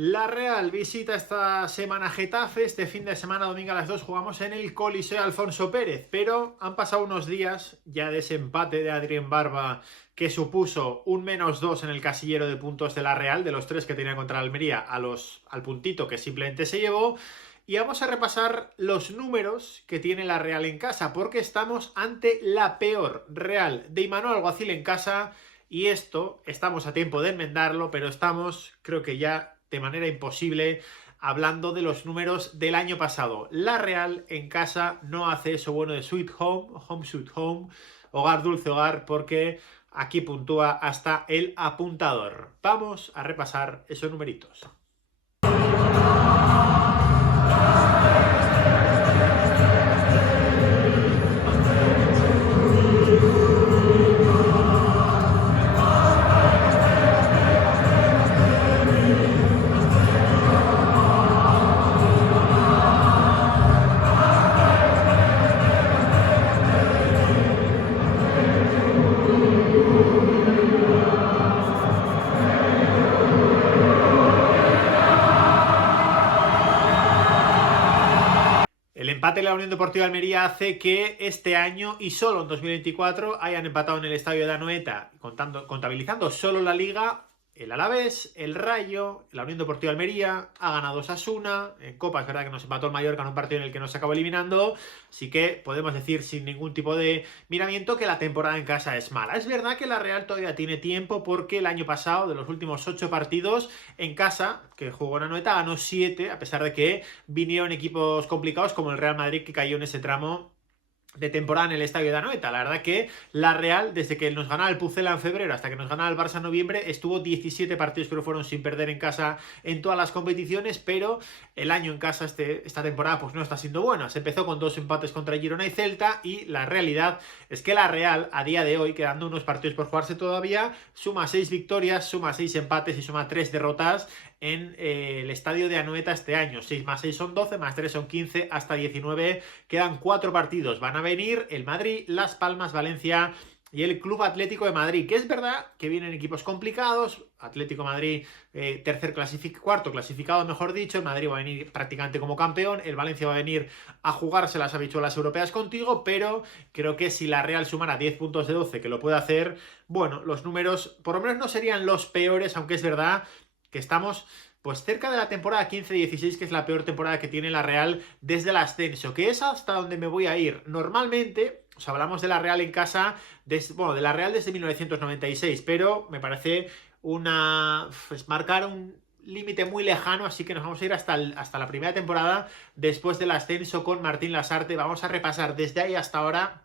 La Real visita esta semana Getafe. Este fin de semana, domingo a las 2, jugamos en el Coliseo Alfonso Pérez. Pero han pasado unos días ya de ese empate de Adrián Barba que supuso un -2 en el casillero de puntos de la Real, de los 3 que tenía contra Almería al puntito que simplemente se llevó. Y vamos a repasar los números que tiene la Real en casa, porque estamos ante la peor Real de Imanol Alguacil en casa. Y esto, estamos a tiempo de enmendarlo, pero estamos, creo que ya de manera imposible, hablando de los números del año pasado. La Real en casa no hace eso bueno de sweet home, home sweet home, hogar dulce hogar, porque aquí puntúa hasta el apuntador. Vamos a repasar esos numeritos. El empate de la Unión Deportiva Almería hace que este año y solo en 2024 hayan empatado en el estadio de Anoeta, contabilizando solo la Liga, el Alavés, el Rayo, la Unión Deportiva Almería, ha ganado Osasuna, en Copa es verdad que nos empató el Mallorca en un partido en el que nos acabó eliminando, así que podemos decir sin ningún tipo de miramiento que la temporada en casa es mala. Es verdad que la Real todavía tiene tiempo porque el año pasado, de los últimos 8 partidos en casa, que jugó en Anoeta, ganó 7, a pesar de que vinieron equipos complicados como el Real Madrid, que cayó en ese tramo de temporada en el estadio de Anoeta. La verdad que la Real, desde que nos ganaba el Pucela en febrero hasta que nos ganaba el Barça en noviembre, estuvo 17 partidos que fueron sin perder en casa en todas las competiciones, pero el año en casa esta temporada pues no está siendo buena. Se empezó con 2 empates contra Girona y Celta, y la realidad es que la Real a día de hoy, quedando unos partidos por jugarse todavía, suma 6 victorias, suma 6 empates y suma 3 derrotas en el estadio de Anoeta este año. 6 más 6 son 12, más 3 son 15, hasta 19. Quedan 4 partidos. Van a venir el Madrid, Las Palmas, Valencia y el Club Atlético de Madrid, que es verdad que vienen equipos complicados. Atlético de Madrid, cuarto clasificado, mejor dicho. El Madrid va a venir prácticamente como campeón. El Valencia va a venir a jugarse las habichuelas europeas contigo, pero creo que si la Real sumara 10 puntos de 12, que lo puede hacer, bueno, los números por lo menos no serían los peores, aunque es verdad que estamos pues cerca de la temporada 15-16, que es la peor temporada que tiene la Real desde el ascenso, que es hasta donde me voy a ir. Normalmente, hablamos de la Real en casa, de la Real desde 1996, pero me parece marcar un límite muy lejano, así que nos vamos a ir hasta la primera temporada después del ascenso con Martín Lasarte. Vamos a repasar desde ahí hasta ahora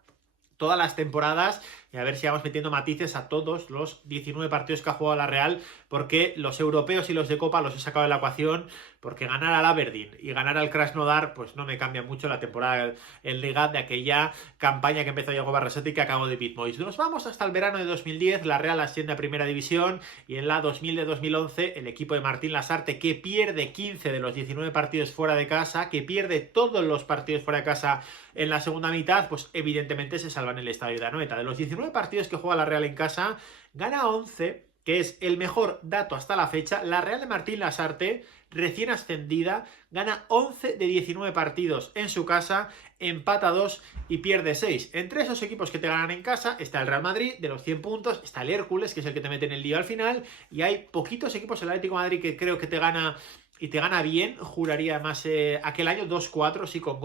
todas las temporadas y a ver si vamos metiendo matices a todos los 19 partidos que ha jugado la Real, porque los europeos y los de Copa los he sacado de la ecuación, porque ganar al Aberdeen y ganar al Krasnodar pues no me cambia mucho la temporada en Liga de aquella campaña que empezó Diego Barrosetti y que acabó David Moyes. Nos vamos hasta el verano de 2010, la Real asciende a Primera División, y en la 2000-2011 el equipo de Martín Lasarte, que pierde 15 de los 19 partidos fuera de casa, que pierde todos los partidos fuera de casa en la segunda mitad, pues evidentemente se salva en el estadio de Anoeta. De los 19 partidos que juega la Real en casa, gana 11, que es el mejor dato hasta la fecha. La Real de Martín Lasarte, recién ascendida, gana 11 de 19 partidos en su casa, empata 2 y pierde 6. Entre esos equipos que te ganan en casa está el Real Madrid, de los 100 puntos, está el Hércules, que es el que te mete en el lío al final, y hay poquitos equipos, el Atlético de Madrid, que creo que te gana y te gana bien, juraría más aquel año 2-4, sí, con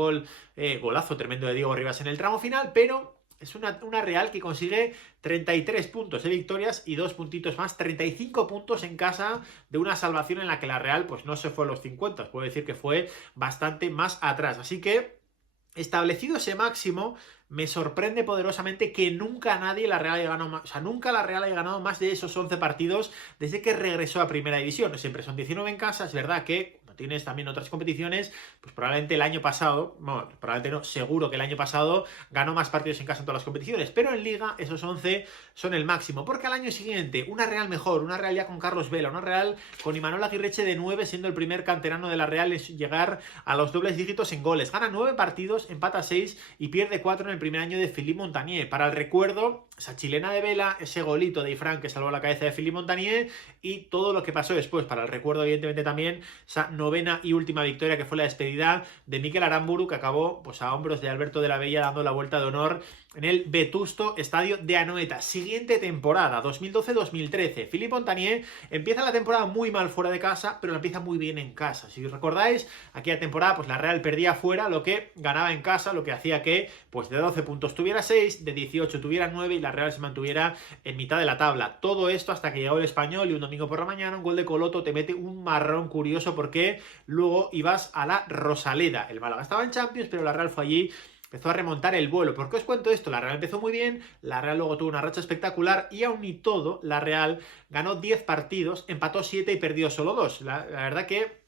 golazo tremendo de Diego Rivas en el tramo final, pero es una Real que consigue 33 puntos de victorias y 2 puntitos más, 35 puntos en casa, de una salvación en la que la Real pues no se fue a los 50, puedo decir que fue bastante más atrás. Así que, establecido ese máximo, me sorprende poderosamente que nunca la Real haya ganado más, nunca la Real haya ganado más de esos 11 partidos desde que regresó a Primera División. Siempre son 19 en casa. Es verdad que tienes también otras competiciones, pues probablemente el año pasado, bueno, probablemente no, seguro que el año pasado ganó más partidos en casa en todas las competiciones, pero en Liga esos 11 son el máximo, porque al año siguiente una Real mejor, una Real ya con Carlos Vela, una Real con Imanol Aguirreche de 9, siendo el primer canterano de la Real en llegar a los dobles dígitos en goles. Gana 9 partidos, empata 6 y pierde 4 en el primer año de Philippe Montanier. Para el recuerdo, esa chilena de Vela, ese golito de Ifrán que salvó la cabeza de Philippe Montanier y todo lo que pasó después. Para el recuerdo, evidentemente, también esa novena y última victoria que fue la despedida de Mikel Aramburu, que acabó pues a hombros de Alberto de la Bella dando la vuelta de honor en el vetusto estadio de Anoeta. Siguiente temporada, 2012-2013. Philippe Montanier empieza la temporada muy mal fuera de casa, pero la empieza muy bien en casa. Si os recordáis, aquella temporada pues la Real perdía fuera lo que ganaba en casa, lo que hacía que pues de 12 puntos tuviera 6, de 18 tuviera 9 y la Real se mantuviera en mitad de la tabla. Todo esto hasta que llegó el Español y un domingo por la mañana un gol de Coloto te mete un marrón curioso porque luego ibas a la Rosaleda. El Málaga estaba en Champions, pero la Real fue allí, empezó a remontar el vuelo. ¿Por qué os cuento esto? La Real empezó muy bien, la Real luego tuvo una racha espectacular y aún y todo, la Real ganó 10 partidos, empató 7 y perdió solo 2. La verdad que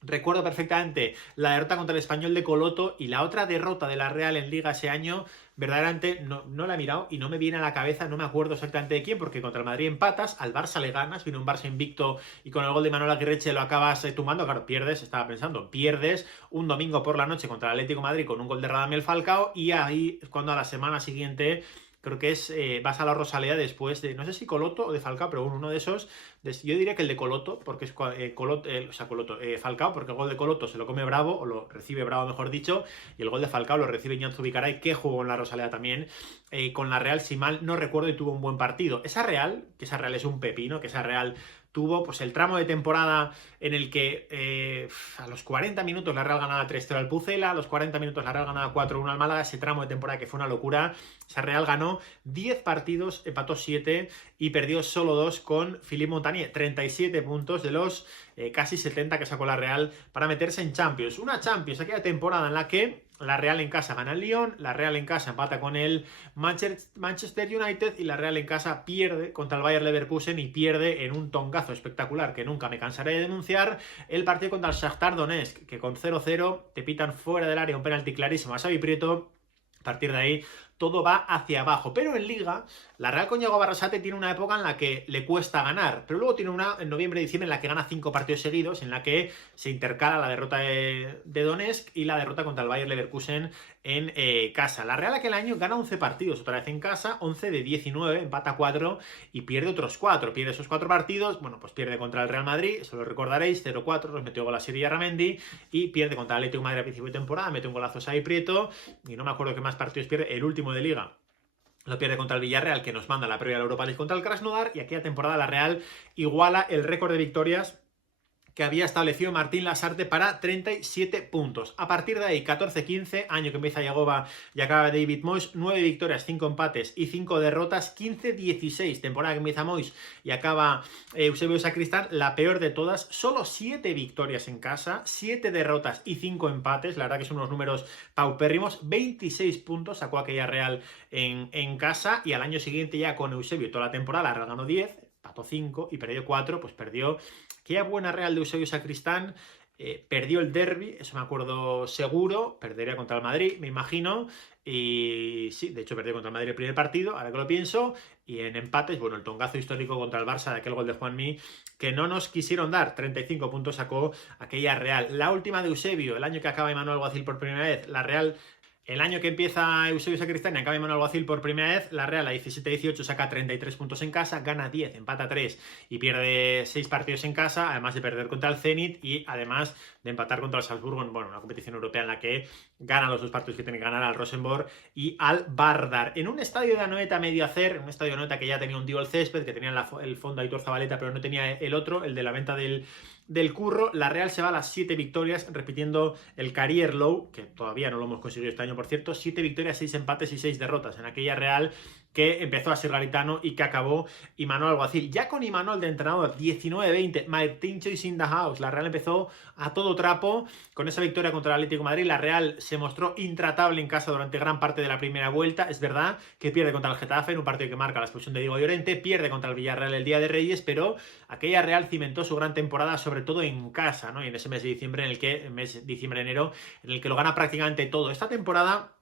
recuerdo perfectamente la derrota contra el Español de Coloto y la otra derrota de la Real en Liga ese año. Verdaderamente no la he mirado y no me viene a la cabeza, no me acuerdo exactamente de quién, porque contra el Madrid empatas, al Barça le ganas, viene un Barça invicto y con el gol de Manuel Aguirreche lo acabas tumbando. Claro, pierdes, estaba pensando, pierdes un domingo por la noche contra el Atlético de Madrid con un gol de Radamel Falcao y ahí es cuando a la semana siguiente creo que es vas a la Rosaleda después de, no sé si Coloto o de Falcao, pero uno de esos, yo diría que el de Coloto, porque es Falcao, porque el gol de Coloto se lo come Bravo, o lo recibe Bravo mejor dicho, y el gol de Falcao lo recibe Iñaki Zubicaray, que jugó en la Rosaleda también, con la Real, si mal no recuerdo, y tuvo un buen partido. Esa Real es un pepino, que esa Real tuvo pues el tramo de temporada en el que a los 40 minutos la Real ganaba 3-0 al Pucela, a los 40 minutos la Real ganaba 4-1 al Málaga, ese tramo de temporada que fue una locura. Esa Real ganó 10 partidos, empató 7 y perdió solo 2 con Philippe Montanier. 37 puntos de los casi 70 que sacó la Real para meterse en Champions. Una Champions, aquella temporada en la que la Real en casa gana el Lyon, la Real en casa empata con el Manchester United y la Real en casa pierde contra el Bayer Leverkusen y pierde en un tongazo espectacular que nunca me cansaré de denunciar, el partido contra el Shakhtar Donetsk, que con 0-0 te pitan fuera del área un penalti clarísimo a Xavi Prieto. A partir de ahí todo va hacia abajo, pero en Liga la Real con Yago Barrasate tiene una época en la que le cuesta ganar, pero luego tiene una en noviembre-diciembre en la que gana 5 partidos seguidos, en la que se intercala la derrota de Donetsk y la derrota contra el Bayer Leverkusen en casa. La Real aquel año gana 11 partidos otra vez en casa, 11 de 19, empata 4 y pierde otros 4, pierde esos 4 partidos, bueno, pues pierde contra el Real Madrid, eso lo recordaréis, 0-4, los metió gol a Siri Ramendi y pierde contra el Atlético de Madrid a principio de temporada, mete un golazo a Xavi Prieto y no me acuerdo qué más partidos pierde, el último de Liga lo pierde contra el Villarreal, que nos manda la previa a la Europa League contra el Krasnodar, y aquella temporada la Real iguala el récord de victorias que había establecido Martín Lasarte para 37 puntos. A partir de ahí, 14-15, año que empieza Yagoba y acaba David Moyes, 9 victorias, 5 empates y 5 derrotas, 15-16, temporada que empieza Moyes y acaba Eusebio Sacristán, la peor de todas, solo 7 victorias en casa, 7 derrotas y 5 empates, la verdad que son unos números paupérrimos, 26 puntos sacó aquella Real en casa y al año siguiente ya con Eusebio toda la temporada, la Real ganó 10, empató 5 y perdió 4, pues perdió. Aquella buena Real de Eusebio Sacristán perdió el derbi, eso me acuerdo seguro, perdería contra el Madrid, me imagino, y sí, de hecho perdió contra el Madrid el primer partido, ahora que lo pienso, y en empates, bueno, el tongazo histórico contra el Barça de aquel gol de Juanmi, que no nos quisieron dar, 35 puntos sacó aquella Real. La última de Eusebio, el año que acaba Emmanuel Alguacil por primera vez, la Real. El año que empieza Eusebio Sacristán y acaba Emmanuel Alguacil por primera vez, la Real a 17-18 saca 33 puntos en casa, gana 10, empata 3 y pierde 6 partidos en casa, además de perder contra el Zenit y además de empatar contra el Salzburgo en una competición europea en la que gana los 2 partidos que tiene que ganar al Rosenborg y al Vardar. En un estadio de Anoeta medio hacer, un estadio de Anoeta que ya tenía hundido el césped, que tenía el fondo Aitor Zabaleta, pero no tenía el otro, el de la venta del curro, la Real se va a las 7 victorias, repitiendo el career low, que todavía no lo hemos conseguido este año, por cierto, 7 victorias, 6 empates y 6 derrotas en aquella Real que empezó a ser Garitano y que acabó Imanol Alguacil. Ya con Imanol de entrenador, 19-20, Martín Choice in the house, la Real empezó a todo trapo, con esa victoria contra el Atlético de Madrid, la Real se mostró intratable en casa durante gran parte de la primera vuelta, es verdad que pierde contra el Getafe en un partido que marca la expulsión de Diego Llorente, pierde contra el Villarreal el día de Reyes, pero aquella Real cimentó su gran temporada sobre todo en casa, ¿no? Y en ese mes de diciembre, enero, en el que lo gana prácticamente todo. Esta temporada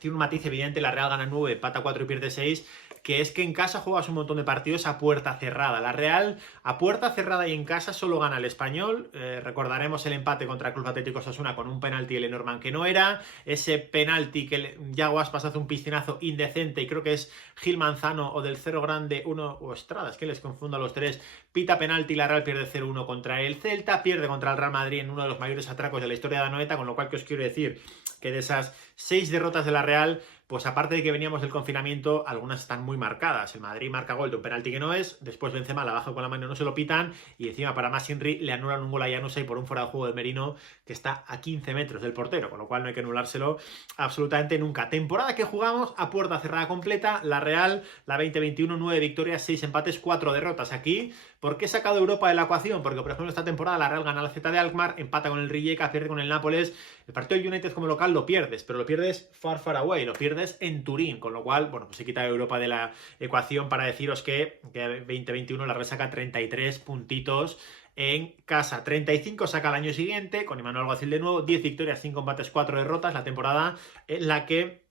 tiene un matiz evidente, la Real gana 9, empata 4 y pierde 6, que es que en casa juegas un montón de partidos a puerta cerrada. La Real, a puerta cerrada y en casa, solo gana el Español. Recordaremos el empate contra el Club Atlético Osasuna con un penalti de Lenormand que no era. Ese penalti que Yago Aspas hace un piscinazo indecente y creo que es Gil Manzano o del Cero Grande, o Estrada, es que les confundo a los tres. Pita penalti, la Real pierde 0-1 contra el Celta, pierde contra el Real Madrid en uno de los mayores atracos de la historia de Anoeta, con lo cual, ¿qué os quiero decir? Que de esas 6 derrotas de la Real, pues aparte de que veníamos del confinamiento, algunas están muy marcadas. El Madrid marca gol de un penalti que no es, después Benzema la baja con la mano, no se lo pitan, y encima para más Inri le anulan un gol a Llanusa y por un fuera de juego de Merino que está a 15 metros del portero, con lo cual no hay que anulárselo absolutamente nunca. Temporada que jugamos a puerta cerrada completa, la Real, la 2021, 9 victorias, 6 empates, 4 derrotas. Aquí, ¿por qué he sacado Europa de la ecuación? Porque, por ejemplo, esta temporada la Real gana la Z de Alkmaar, empata con el Rijeka, pierde con el Nápoles. El partido del United como local lo pierdes, pero lo pierdes far, far away, lo pierdes en Turín, con lo cual, bueno, pues he quitado Europa de la ecuación para deciros que 2021 la Real saca 33 puntitos en casa. 35 saca el año siguiente, con Imanol Alguacil de nuevo, 10 victorias, 5 empates, 4 derrotas, la temporada en la que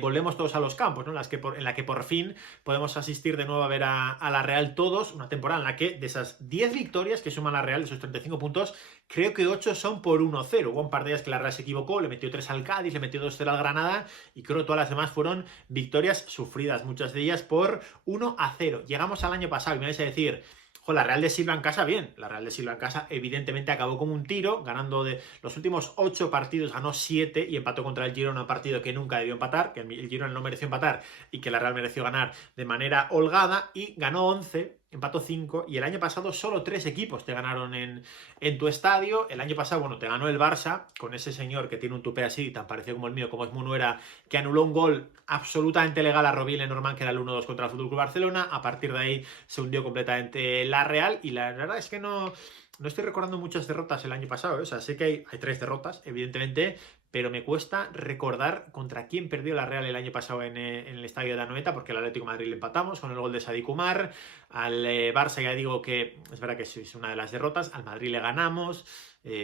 volvemos todos a los campos, ¿no? En la que por fin podemos asistir de nuevo a ver a la Real todos, una temporada en la que de esas 10 victorias que suma la Real, de esos 35 puntos, creo que 8 son por 1-0. Hubo un par de días que la Real se equivocó, le metió 3 al Cádiz, le metió 2-0 al Granada y creo que todas las demás fueron victorias sufridas, muchas de ellas por 1-0. Llegamos al año pasado y me vais a decir, la Real de Silva en casa, bien. La Real de Silva en casa evidentemente acabó como un tiro, ganando de los últimos 8 partidos, ganó 7 y empató contra el Girona, un partido que nunca debió empatar, que el Girona no mereció empatar y que la Real mereció ganar de manera holgada, y ganó 11, empató 5, y el año pasado solo 3 equipos te ganaron en tu estadio. El año pasado, bueno, te ganó el Barça, con ese señor que tiene un tupé así, tan parecido como el mío, como es Munuera, que anuló un gol absolutamente legal a Robbie Lenormand, que era el 1-2 contra el FC Barcelona. A partir de ahí se hundió completamente la Real, y la verdad es que no estoy recordando muchas derrotas el año pasado, ¿eh? O sea, sé que hay 3 derrotas, evidentemente, pero me cuesta recordar contra quién perdió la Real el año pasado en el estadio de Anoeta, porque el Atlético de Madrid le empatamos con el gol de Sadik Umar, al Barça ya digo que es verdad que es una de las derrotas, al Madrid le ganamos.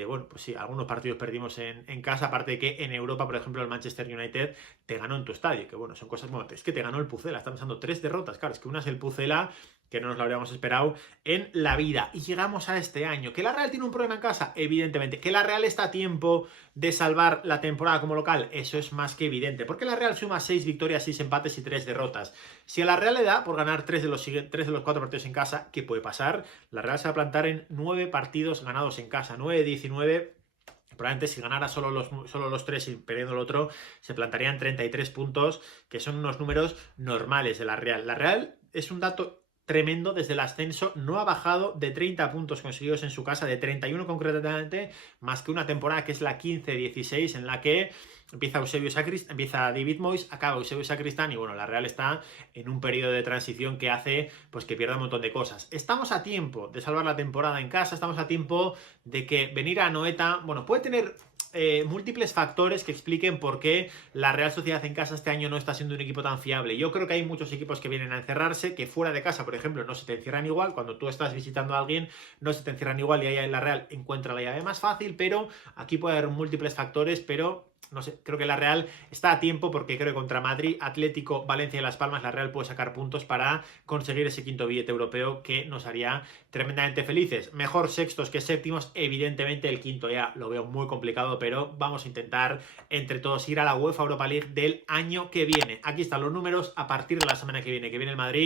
Bueno, pues sí, algunos partidos perdimos en casa, aparte de que en Europa, por ejemplo, el Manchester United te ganó en tu estadio, que bueno, son cosas, bueno, es que te ganó el Pucela, estamos dando 3 derrotas, claro, es que una es el Pucela, que no nos lo habríamos esperado en la vida. Y llegamos a este año. ¿Que la Real tiene un problema en casa? Evidentemente. ¿Que la Real está a tiempo de salvar la temporada como local? Eso es más que evidente. Porque la Real suma 6 victorias, 6 empates y 3 derrotas. Si a la Real le da por ganar 3 de los 4 partidos en casa, ¿qué puede pasar? La Real se va a plantar en 9 partidos ganados en casa. 9-19. Probablemente si ganara solo los 3 y perdiendo el otro, se plantarían 33 puntos, que son unos números normales de la Real. La Real es un dato tremendo desde el ascenso, no ha bajado de 30 puntos conseguidos en su casa, de 31 concretamente, más que una temporada que es la 15-16, en la que empieza David Moyes, acaba Eusebio Sacristán, y bueno, la Real está en un periodo de transición que hace pues que pierda un montón de cosas. Estamos a tiempo de salvar la temporada en casa, estamos a tiempo de que venir a Anoeta, bueno, puede tener múltiples factores que expliquen por qué la Real Sociedad en casa este año no está siendo un equipo tan fiable. Yo creo que hay muchos equipos que vienen a encerrarse, que fuera de casa, por ejemplo, no se te encierran igual. Cuando tú estás visitando a alguien, no se te encierran igual, y ahí en la Real encuentra la llave más fácil, pero aquí puede haber múltiples factores, pero no sé, creo que la Real está a tiempo, porque creo que contra Madrid, Atlético, Valencia y Las Palmas la Real puede sacar puntos para conseguir ese quinto billete europeo que nos haría tremendamente felices. Mejor sextos que séptimos, evidentemente el quinto ya lo veo muy complicado, pero vamos a intentar entre todos ir a la UEFA Europa League del año que viene. Aquí están los números a partir de la semana que viene el Madrid.